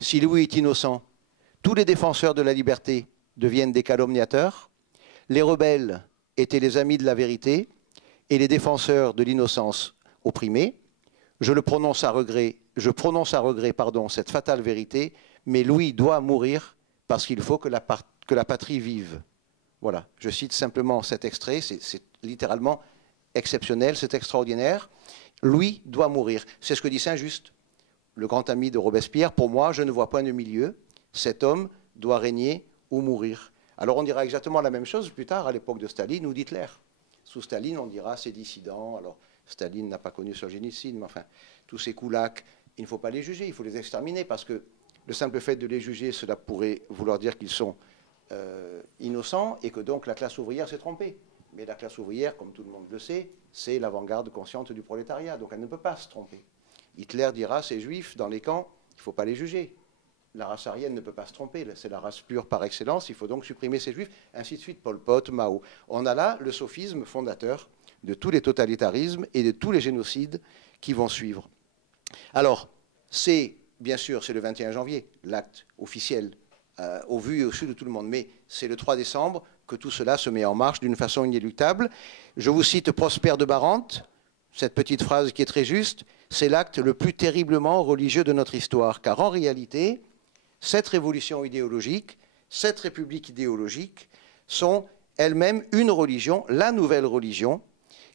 Si Louis est innocent, tous les défenseurs de la liberté deviennent des calomniateurs, les rebelles étaient les amis de la vérité et les défenseurs de l'innocence opprimés. Je prononce à regret cette fatale vérité, mais Louis doit mourir parce qu'il faut que la patrie vive. Voilà, je cite simplement cet extrait, c'est littéralement exceptionnel, c'est extraordinaire. Louis doit mourir. C'est ce que dit Saint-Just, le grand ami de Robespierre. Pour moi, je ne vois point de milieu. Cet homme doit régner ou mourir. Alors on dira exactement la même chose plus tard, à l'époque de Staline ou d'Hitler. Sous Staline, on dira c'est dissident. Alors Staline n'a pas connu Solzhenitsyn, mais enfin, tous ces koulaks, il ne faut pas les juger, il faut les exterminer, parce que le simple fait de les juger, cela pourrait vouloir dire qu'ils sont innocents et que donc la classe ouvrière s'est trompée. Mais la classe ouvrière, comme tout le monde le sait, c'est l'avant-garde consciente du prolétariat, donc elle ne peut pas se tromper. Hitler dira, ces juifs dans les camps, il ne faut pas les juger. La race aryenne ne peut pas se tromper, c'est la race pure par excellence, il faut donc supprimer ces juifs, ainsi de suite, Pol Pot, Mao. On a là le sophisme fondateur de tous les totalitarismes et de tous les génocides qui vont suivre. Alors, bien sûr, c'est le 21 janvier, l'acte officiel, au vu et au su de tout le monde, mais c'est le 3 décembre que tout cela se met en marche d'une façon inéluctable. Je vous cite Prosper de Barante, cette petite phrase qui est très juste, c'est l'acte le plus terriblement religieux de notre histoire, car en réalité, cette révolution idéologique, cette république idéologique, sont elles-mêmes une religion, la nouvelle religion,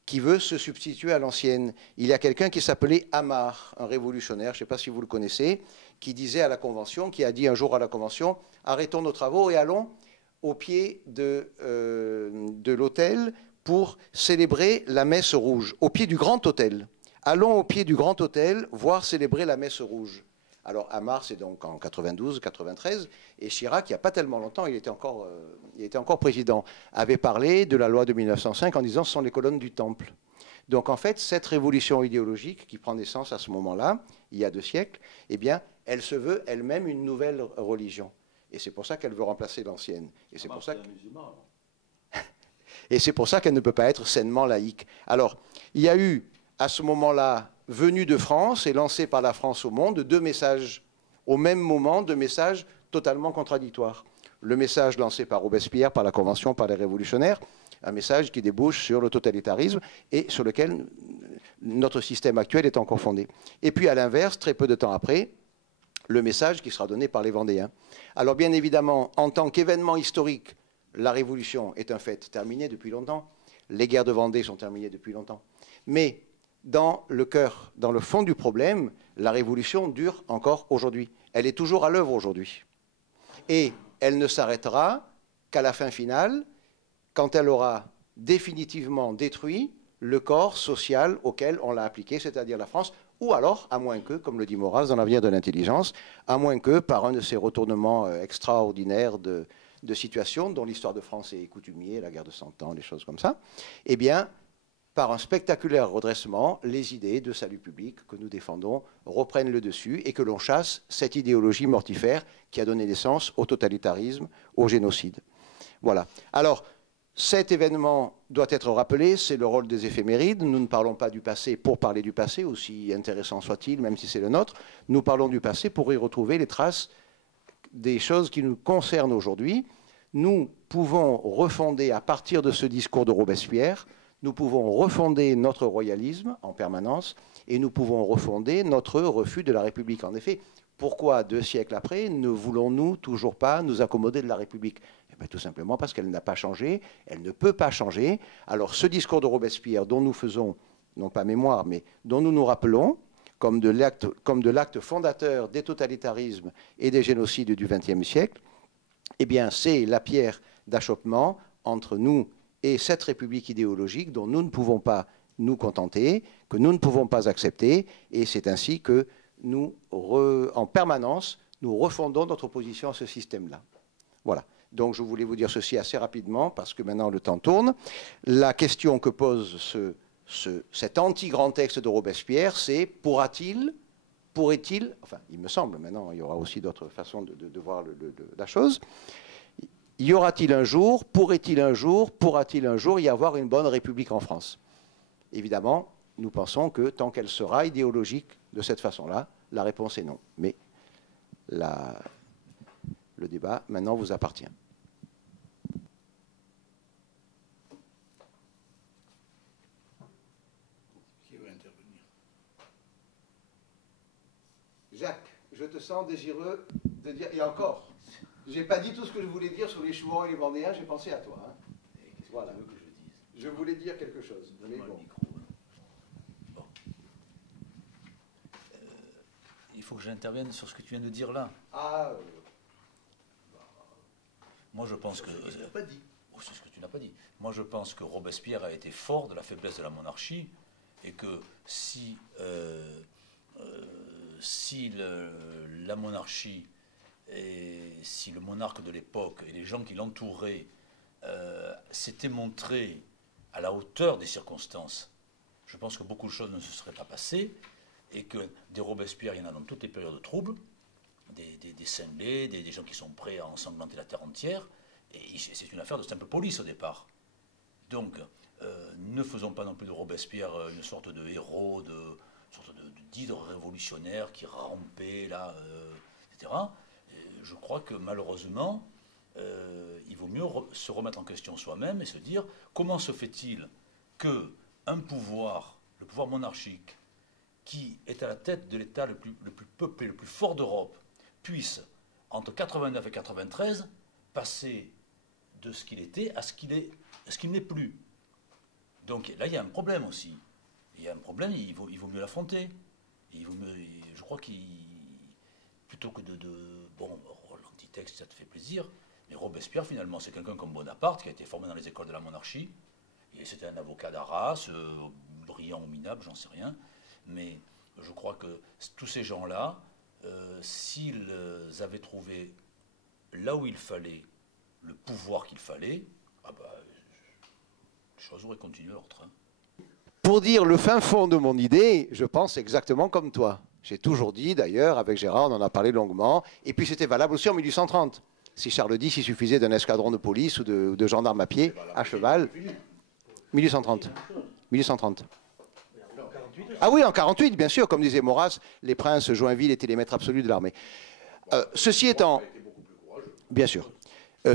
qui veut se substituer à l'ancienne. Il y a quelqu'un qui s'appelait Amar, un révolutionnaire, je ne sais pas si vous le connaissez, qui disait à la Convention, qui a dit un jour à la Convention, arrêtons nos travaux et allons au pied de l'autel pour célébrer la messe rouge, au pied du grand autel. allons au pied du Grand Hôtel voir célébrer la messe rouge. Alors Amar, c'est donc en 92, 93, et Chirac, il n'y a pas tellement longtemps, il était encore président, avait parlé de la loi de 1905 en disant ce sont les colonnes du temple. Donc en fait, cette révolution idéologique qui prend naissance à ce moment-là, il y a 2 siècles, eh bien, elle se veut elle-même une nouvelle religion. Et c'est pour ça qu'elle veut remplacer l'ancienne. Et c'est pour ça et c'est pour ça qu'elle ne peut pas être sainement laïque. Alors, il y a eu, à ce moment-là, venu de France et lancé par la France au monde, 2 messages, au même moment, 2 messages totalement contradictoires. Le message lancé par Robespierre, par la Convention, par les révolutionnaires, un message qui débouche sur le totalitarisme et sur lequel notre système actuel est encore fondé. Et puis, à l'inverse, très peu de temps après, le message qui sera donné par les Vendéens. Alors, bien évidemment, en tant qu'événement historique, la Révolution est un fait terminé depuis longtemps. Les guerres de Vendée sont terminées depuis longtemps. Mais dans le cœur, dans le fond du problème, la Révolution dure encore aujourd'hui. Elle est toujours à l'œuvre aujourd'hui. Et elle ne s'arrêtera qu'à la fin finale, quand elle aura définitivement détruit le corps social auquel on l'a appliqué, c'est-à-dire la France, ou alors, à moins que, comme le dit Maurras dans L'avenir de l'intelligence, à moins que, par un de ces retournements extraordinaires de situations dont l'histoire de France est coutumier, la guerre de 100 ans, les choses comme ça, eh bien, par un spectaculaire redressement, les idées de salut public que nous défendons reprennent le dessus et que l'on chasse cette idéologie mortifère qui a donné naissance au totalitarisme, au génocide. Voilà. Alors, cet événement doit être rappelé, c'est le rôle des éphémérides. Nous ne parlons pas du passé pour parler du passé, aussi intéressant soit-il, même si c'est le nôtre. Nous parlons du passé pour y retrouver les traces des choses qui nous concernent aujourd'hui. Nous pouvons refonder, à partir de ce discours de Robespierre, nous pouvons refonder notre royalisme en permanence et nous pouvons refonder notre refus de la République. En effet, pourquoi 2 siècles après ne voulons-nous toujours pas nous accommoder de la République? Eh bien, tout simplement parce qu'elle n'a pas changé, elle ne peut pas changer. Alors ce discours de Robespierre dont nous faisons, non pas mémoire, mais dont nous nous rappelons, comme de l'acte fondateur des totalitarismes et des génocides du XXe siècle, eh bien c'est la pierre d'achoppement entre nous et cette République idéologique dont nous ne pouvons pas nous contenter, que nous ne pouvons pas accepter, et c'est ainsi que nous, en permanence, nous refondons notre opposition à ce système-là. Voilà. Donc je voulais vous dire ceci assez rapidement, parce que maintenant le temps tourne. La question que pose cet anti-grand texte de Robespierre, c'est pourrait-il, enfin il me semble, maintenant il y aura aussi d'autres façons de voir la chose, y aura-t-il un jour, pourrait-il un jour, pourra-t-il un jour y avoir une bonne République en France? Évidemment, nous pensons que tant qu'elle sera idéologique de cette façon-là, la réponse est non. Mais le débat, maintenant, vous appartient. Qui veut intervenir? Jacques, je te sens désireux de dire... Et encore, je n'ai pas dit tout ce que je voulais dire sur les Chouans et les Vendéens, j'ai pensé à toi. Hein. Qu'est-ce que voilà. tu veux que je dise? Je voulais dire quelque chose. Mais bon. Bon. Il faut que j'intervienne sur ce que tu viens de dire là. Ah, moi je pense que... Tu n'as pas dit. Oh, c'est ce que tu n'as pas dit. Moi je pense que Robespierre a été fort de la faiblesse de la monarchie et que si la monarchie et si le monarque de l'époque et les gens qui l'entouraient s'étaient montrés à la hauteur des circonstances, je pense que beaucoup de choses ne se seraient pas passées et que des Robespierre, il y en a dans toutes les périodes troubles, des cinglés, des gens qui sont prêts à ensanglanter la terre entière, et c'est une affaire de simple police au départ. Donc, ne faisons pas non plus de Robespierre une sorte de héros, d'hydre révolutionnaire qui rampait là, etc. Et je crois que malheureusement, il vaut mieux se remettre en question soi-même et se dire comment se fait-il qu'un pouvoir, le pouvoir monarchique, qui est à la tête de l'État le plus peuplé, le plus fort d'Europe, puisse, entre 89 et 93, passer de ce qu'il était à ce qu'il n'est plus. Donc là, il y a un problème aussi. Il y a un problème, il vaut mieux l'affronter. Je crois plutôt que bon, l'antitexte, ça te fait plaisir, mais Robespierre, finalement, c'est quelqu'un comme Bonaparte, qui a été formé dans les écoles de la monarchie, et c'était un avocat d'Arras, brillant ou minable, j'en sais rien, Mais je crois que tous ces gens-là, s'ils avaient trouvé là où il fallait le pouvoir qu'il fallait, ah bah, les choses auraient continué leur train. Pour dire le fin fond de mon idée, je pense exactement comme toi. J'ai toujours dit, d'ailleurs, avec Gérard, on en a parlé longuement, et puis c'était valable aussi en 1830. Si Charles X, il suffisait d'un escadron de police ou de gendarmes à pied, à cheval. 1830. 1830. Ah oui, en 48, bien sûr, comme disait Maurras, les princes Joinville étaient les maîtres absolus de l'armée. Ceci étant, bien sûr,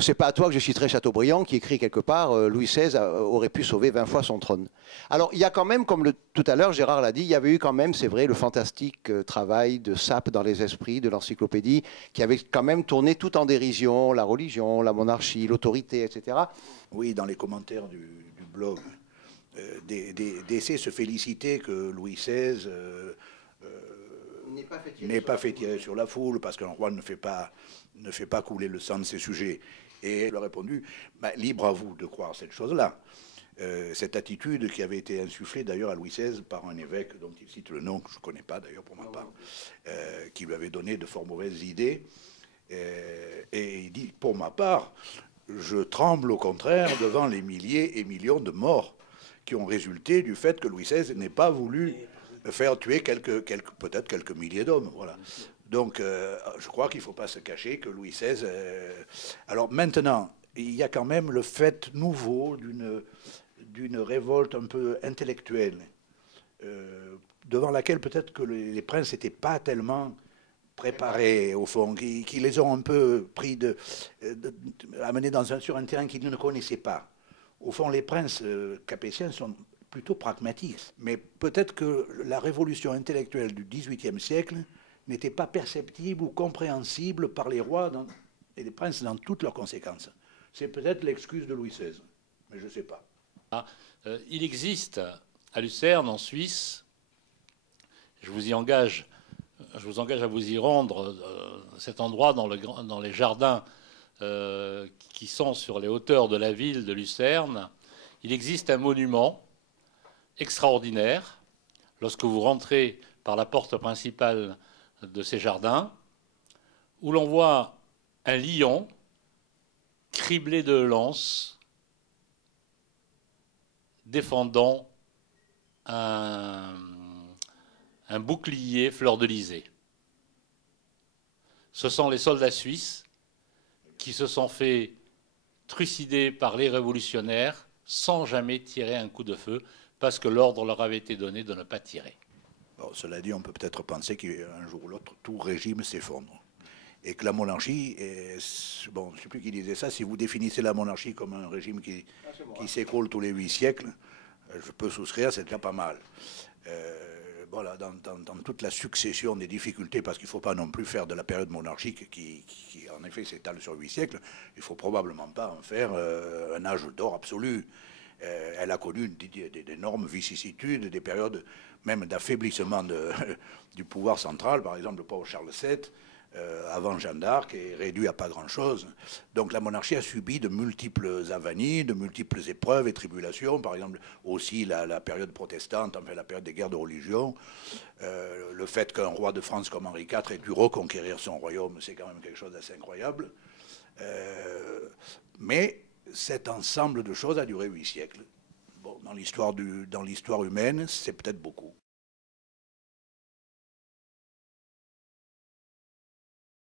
c'est pas à toi que je citerai Chateaubriand qui écrit quelque part Louis XVI aurait pu sauver 20 fois son trône. Alors il y a quand même, comme tout à l'heure Gérard l'a dit, il y avait eu quand même, c'est vrai, le fantastique travail de Sappe dans les esprits, de l'encyclopédie, qui avait quand même tourné tout en dérision la religion, la monarchie, l'autorité, etc. Oui, dans les commentaires du blog, d'essayer de se féliciter que Louis XVI n'est pas fait tirer sur la foule parce qu'un roi ne fait pas couler le sang de ses sujets. Et il a répondu, bah, libre à vous de croire cette chose-là. Cette attitude qui avait été insufflée d'ailleurs à Louis XVI par un évêque dont il cite le nom, que je ne connais pas d'ailleurs pour ma part, qui lui avait donné de fort mauvaises idées. Et il dit, pour ma part, je tremble au contraire devant les milliers et millions de morts qui ont résulté du fait que Louis XVI n'ait pas voulu faire tuer peut-être quelques milliers d'hommes. Voilà. Donc, je crois qu'il ne faut pas se cacher que Louis XVI... Alors maintenant, il y a quand même le fait nouveau d'une révolte un peu intellectuelle, devant laquelle peut-être que les princes n'étaient pas tellement préparés, au fond, qui les ont un peu pris amenés sur un terrain qu'ils ne connaissaient pas. Au fond, les princes capétiens sont plutôt pragmatiques. Mais peut-être que la révolution intellectuelle du XVIIIe siècle n'était pas perceptible ou compréhensible par les rois et les princes dans toutes leurs conséquences. C'est peut-être l'excuse de Louis XVI, mais je ne sais pas. Il existe à Lucerne, en Suisse, je vous engage à vous y rendre, cet endroit dans les jardins qui sont sur les hauteurs de la ville de Lucerne, il existe un monument extraordinaire. Lorsque vous rentrez par la porte principale de ces jardins, où l'on voit un lion criblé de lances défendant un bouclier fleur-de-lysée. Ce sont les soldats suisses qui se sont fait trucider par les révolutionnaires sans jamais tirer un coup de feu, parce que l'ordre leur avait été donné de ne pas tirer. Bon, cela dit, on peut peut-être penser qu'un jour ou l'autre, tout régime s'effondre. Et que la monarchie, bon, je ne sais plus qui disait ça, si vous définissez la monarchie comme un régime qui s'écroule tous les 8 siècles, je peux souscrire, c'est déjà pas mal. Voilà, dans toute la succession des difficultés, parce qu'il ne faut pas non plus faire de la période monarchique qui en effet s'étale sur 8 siècles, il ne faut probablement pas en faire un âge d'or absolu. Elle a connu d'énormes vicissitudes, des périodes même d'affaiblissement du pouvoir central. Par exemple, le pauvre Charles VII, avant Jeanne d'Arc, est réduit à pas grand-chose. Donc la monarchie a subi de multiples avanies, de multiples épreuves et tribulations. Par exemple, aussi la période protestante, enfin la période des guerres de religion. Le fait qu'un roi de France comme Henri IV ait dû reconquérir son royaume, c'est quand même quelque chose d'assez incroyable. Mais cet ensemble de choses a duré 8 siècles. Bon, dans l'histoire humaine, c'est peut-être beaucoup.